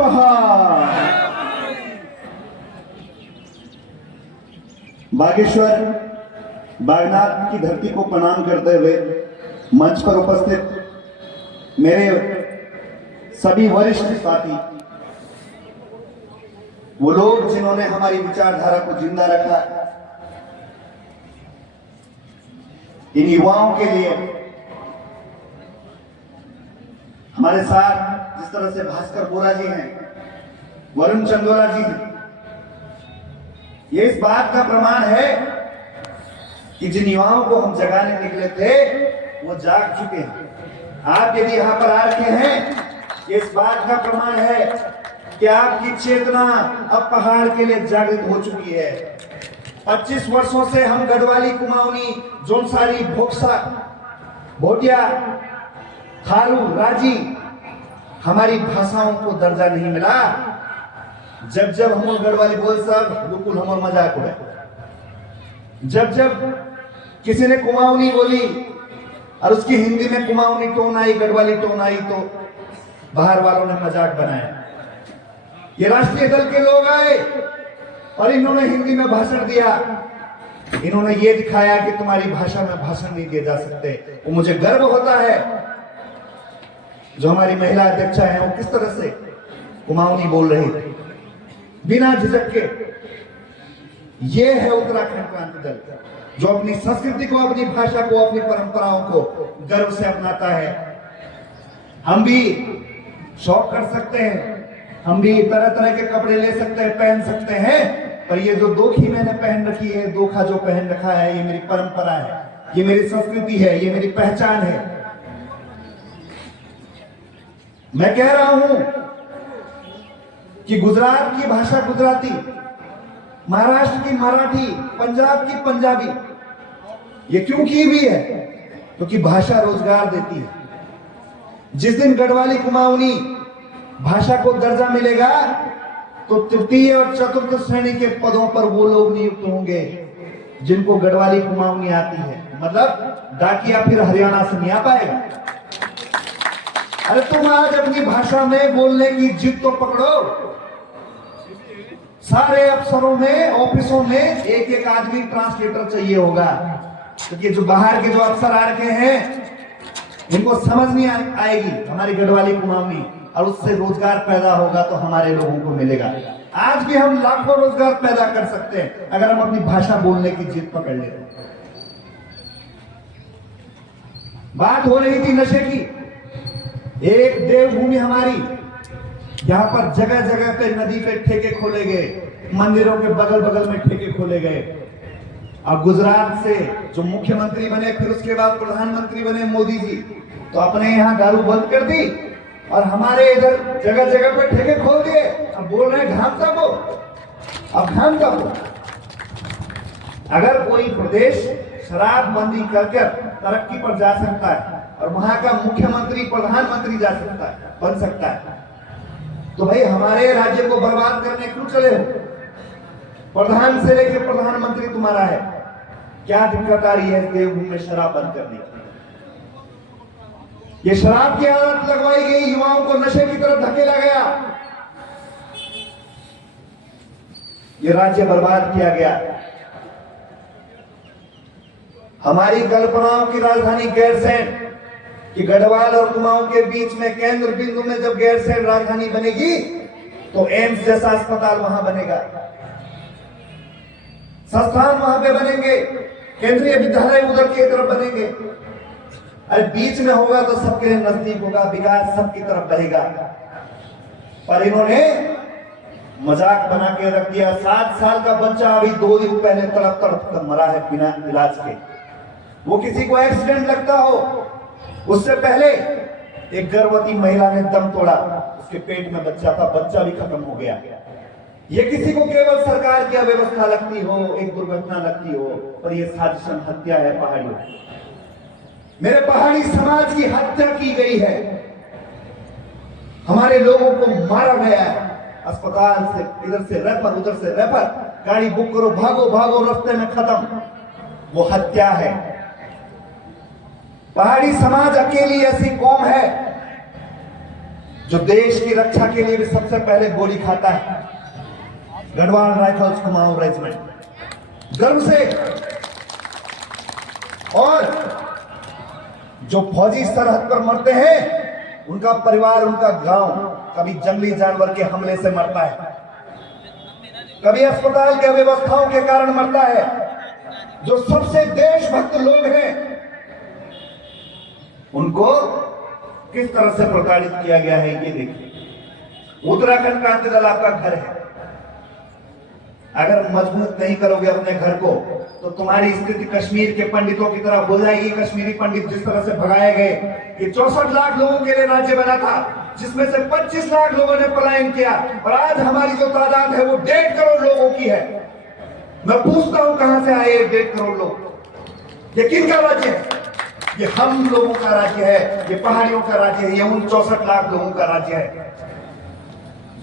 पहाड़। बागेश्वर बागनाथ की धरती को प्रणाम करते हुए मंच पर उपस्थित मेरे सभी वरिष्ठ साथी, वो लोग जिन्होंने हमारी विचारधारा को जिंदा रखा, इन युवाओं के लिए हमारे साथ जिस तरह से भास्कर बोरा जी हैं, वरुण चंदोला जी हैं, ये इस बात का प्रमाण है कि जिन युवाओं को हम जगाने निकले थे वो जाग चुके हैं। आप यदि यहां पर आ रखे हैं, ये इस बात का प्रमाण है कि आपकी चेतना अब पहाड़ के लिए जागृत हो चुकी है। 25 वर्षों से हम गढ़वाली, कुमाऊनी, जोनसारी, भोक्सा, भोटिया, थारू, राजी, हमारी भाषाओं को दर्जा नहीं मिला। जब जब हम गढ़वाली बोल सब बिल्कुल हम मजाक उड़े, जब जब किसी ने कुमाऊनी बोली और उसकी हिंदी में कुमाऊनी टोन आई, गढ़वाली टोन आई, तो बाहर वालों ने मजाक बनाया। ये राष्ट्रीय दल के लोग आए और इन्होंने हिंदी में भाषण दिया, इन्होंने ये दिखाया कि तुम्हारी भाषा में भाषण नहीं दिए जा सकते। वो मुझे गर्व होता है जो हमारी महिला अध्यक्षा है वो किस तरह से कुमाऊनी बोल रही थी बिना झिझक के। ये है उत्तराखंड क्रांति दल, जो अपनी संस्कृति को, अपनी भाषा को, अपनी परंपराओं को गर्व से अपनाता है। हम भी शौक कर सकते हैं, हम भी तरह तरह के कपड़े ले सकते हैं, पहन सकते हैं, पर ये जो दोखी मैंने पहन रखी है, दोखा जो पहन रखा है, ये मेरी परंपरा है, ये मेरी संस्कृति है, ये मेरी पहचान है। मैं कह रहा हूं कि गुजरात की भाषा गुजराती, महाराष्ट्र की मराठी, पंजाब की पंजाबी, ये क्यों की हुई है? क्योंकि भाषा रोजगार देती है। जिस दिन गढ़वाली, कुमाऊनी भाषा को दर्जा मिलेगा तो तृतीय और चतुर्थ श्रेणी के पदों पर वो लोग नियुक्त होंगे जिनको गढ़वाली, कुमाऊनी आती है। मतलब डाकिया फिर हरियाणा से नहीं आ पाएगा। अरे तुम आज अपनी भाषा में बोलने की जिद तो पकड़ो। सारे अफसरों में, ऑफिसों में एक एक आदमी ट्रांसलेटर चाहिए होगा, क्योंकि जो बाहर के जो अफसर आ रखे हैं इनको समझ नहीं आएगी हमारी गढ़वाली, कुमाऊनी, और उससे रोजगार पैदा होगा तो हमारे लोगों को मिलेगा। आज भी हम लाखों रोजगार पैदा कर सकते हैं अगर हम अपनी भाषा बोलने की जिद पकड़ ले। बात हो रही थी नशे की। एक देवभूमि हमारी, यहां पर जगह जगह पे नदी पे ठेके खोले गए, मंदिरों के बगल बगल में ठेके खोले गए। अब गुजरात से जो मुख्यमंत्री बने, फिर उसके बाद प्रधानमंत्री बने मोदी जी, तो अपने यहां दारू बंद कर दी और हमारे इधर जगह जगह पे ठेके खोल दिए। अब बोल रहे हैं घाम तबो, अब घाम तबो। अगर कोई प्रदेश शराबबंदी कर तरक्की पर जा सकता है और वहां का मुख्यमंत्री, प्रधानमंत्री जा सकता है, बन सकता है, तो भाई हमारे राज्य को बर्बाद करने क्यों चले हो? प्रधान से लेकर प्रधानमंत्री तुम्हारा है। क्या दिक्कत आ रही है देवभूमि में शराब बंद करने की? ये शराब की आदत लगवाई गई, युवाओं को नशे की तरफ धकेला गया, ये राज्य बर्बाद किया गया। हमारी कल्पनाओं की राजधानी गैरसैंण कि गढ़वाल और कुमाऊं के बीच में केंद्र बिंदु में जब गैरसैंण राजधानी बनेगी तो एम्स जैसा अस्पताल वहां बनेगा, संस्थान वहां पे बनेंगे, केंद्रीय विद्यालय उधर की तरफ बनेंगे। अरे बीच में होगा तो सबके लिए नजदीक होगा, विकास सबकी तरफ बहेगा। पर इन्होंने मजाक बना के रख दिया। 7 साल का बच्चा अभी 2 दिन पहले तड़प तड़प कर मरा है बिना इलाज के। वो किसी को एक्सीडेंट लगता हो, उससे पहले एक गर्भवती महिला ने दम तोड़ा, उसके पेट में बच्चा था, बच्चा भी खत्म हो गया। ये किसी को केवल सरकार की अव्यवस्था लगती हो, एक दुर्घटना लगती हो, पर यह साजिशन हत्या है पहाड़ियों। मेरे पहाड़ी समाज की हत्या की गई है, हमारे लोगों को मारा गया है। अस्पताल से इधर से रेफर, उधर से रेफर, गाड़ी बुक करो, भागो भागो, रास्ते में खत्म। वो हत्या है। पहाड़ी समाज अकेली ऐसी कौम है जो देश की रक्षा के लिए भी सबसे पहले गोली खाता है, गढ़वाल राइफल्स कुमाऊं रेजिमेंट, गर्व से। और जो फौजी सरहद पर मरते हैं, उनका परिवार, उनका गांव कभी जंगली जानवर के हमले से मरता है, कभी अस्पताल के अव्यवस्थाओं के कारण मरता है। जो सबसे देशभक्त लोग हैं, उनको किस तरह से प्रताड़ित किया गया है, ये देखिए। उत्तराखंड क्रांति दल आपका घर है। अगर मजबूत नहीं करोगे अपने घर को, तो तुम्हारी स्थिति कश्मीर के पंडितों की तरह हो जाएगी। कश्मीरी पंडित जिस तरह से भगाए गए, ये 64 लाख लोगों के लिए राज्य बना था, जिसमें से 25 लाख लोगों ने पलायन किया, और आज हमारी जो तादाद है वो 1.5 करोड़ लोगों की है। मैं पूछता हूं, कहां से आए 1.5 करोड़ लोग? ये किनका राज्य है? ये हम लोगों का राज्य है, ये पहाड़ियों का राज्य है, ये उन 64 लाख लोगों का राज्य है।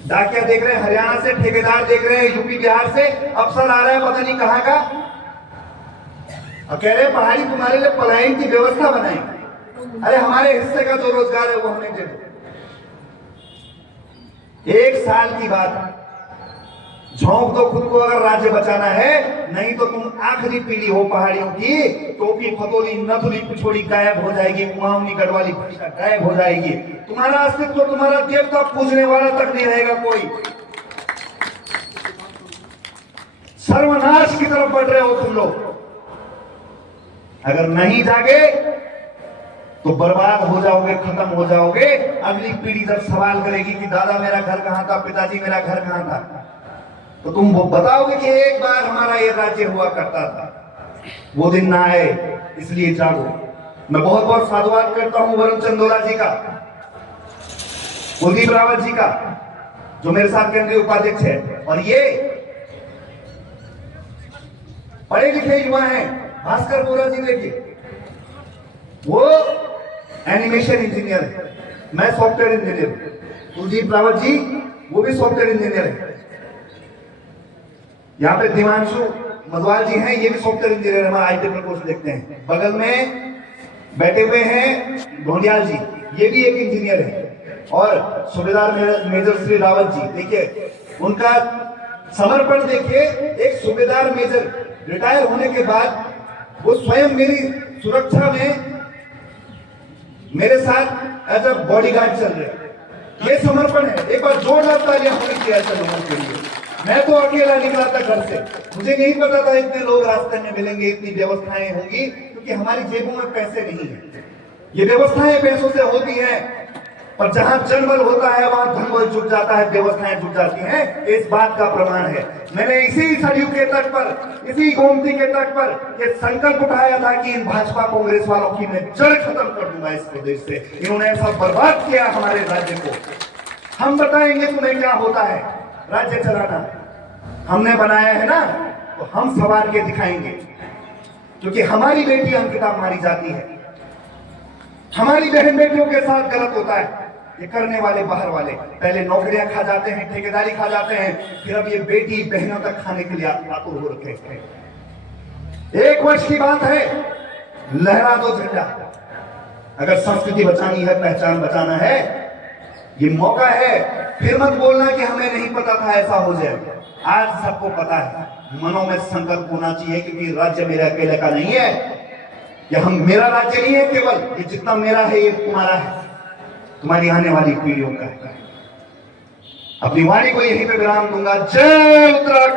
डाकिया देख रहे हैं हरियाणा से, ठेकेदार देख रहे हैं यूपी बिहार से, अफसर आ रहा है पता नहीं कहां का, और कह रहे हैं पहाड़ी तुम्हारे लिए पलायन की व्यवस्था बनाएंगे। अरे हमारे हिस्से का जो रोजगार है वो हमें दे दो। 1 साल की बात, झोंक दो खुद को अगर राज्य बचाना है, नहीं तो तुम आखिरी पीढ़ी हो पहाड़ियों की। टोपी फतोली नथुली पिछोड़ी गायब हो जाएगी, कुमाऊनी गढ़वाली भाषा गायब हो जाएगी, तुम्हारा अस्तित्व, तुम्हारा देवता पूजने वाला तक नहीं रहेगा कोई। सर्वनाश की तरफ बढ़ रहे हो तुम लोग। अगर नहीं जागे तो बर्बाद हो जाओगे, खत्म हो जाओगे। अगली पीढ़ी जब सवाल करेगी कि दादा मेरा घर कहां था, पिताजी मेरा घर कहां था, तो तुम वो बताओगे कि एक बार हमारा ये राज्य हुआ करता था। वो दिन ना आए, इसलिए जागो। मैं बहुत बहुत साधुवाद करता हूं वरुण चंदोला जी का, कुलदीप रावत जी का, जो मेरे साथ केंद्रीय उपाध्यक्ष है। और ये पढ़े लिखे युवा हैं। भास्कर बोरा जी देखिए, वो एनिमेशन इंजीनियर है, मैं सॉफ्टवेयर इंजीनियर। कुलदीप रावत जी वो भी सॉफ्टवेयर इंजीनियर है। यहाँ पे दिवांशु मधवाल जी हैं, ये भी सॉफ्टवेयर इंजीनियर, हमारा आईटी पर कोर्स देखते हैं। बगल में बैठे हुए हैं ढोंडियाल जी, ये भी एक इंजीनियर है। और सूबेदार मेजर श्री रावत जी, देखिए उनका समर्पण देखिए। एक सूबेदार मेजर रिटायर होने के बाद वो स्वयं मेरी सुरक्षा में मेरे साथ एज अ बॉडीगार्ड चल रहे। ये समर्पण है। एक बार जोरदार तालियां होनी चाहिए ऐसे लोगों के लिए। मैं तो अकेला निकला था घर से, मुझे नहीं पता था इतने लोग रास्ते में मिलेंगे, इतनी व्यवस्थाएं होंगी, क्योंकि हमारी जेबों में पैसे नहीं है। ये व्यवस्थाएं पैसों से होती हैं, पर जहां जनबल होता है वहां धनबल जुट जाता है, व्यवस्थाएं जुट जाती हैं। इस बात का प्रमाण है। मैंने इसी सरयू के तट पर, इसी गोमती के तट पर ये संकल्प उठाया था कि इन भाजपा कांग्रेस वालों की मैं जड़ खत्म कर दूंगा इस प्रदेश से। इन्होंने सब बर्बाद किया हमारे राज्य को। हम बताएंगे तुम्हें क्या होता है राज्य चलाना। हमने बनाया है ना, तो हम सवार के दिखाएंगे, क्योंकि हमारी बेटी अंकिता मारी जाती है, हमारी बहन बेटियों के साथ गलत होता है। ये करने वाले बाहर वाले पहले नौकरियां खा जाते हैं, ठेकेदारी खा जाते हैं, फिर अब ये बेटी बहनों तक खाने के लिए आतुर हो रखे हैं। 1 वर्ष की बात है, लहरा दो झंडा। अगर संस्कृति बचानी है, पहचान बचाना है, ये मौका है। फिर मत बोलना कि हमें नहीं पता था ऐसा हो जाए। आज सबको पता है। मनों में संकल्प होना चाहिए, क्योंकि राज्य मेरे अकेले का नहीं है। यह हम मेरा राज्य नहीं है केवल, ये जितना मेरा है ये तुम्हारा है, तुम्हारी आने वाली पीढ़ियों का है। अपनी वाणी को यहीं पे विराम दूंगा। जय उत्तराखंड।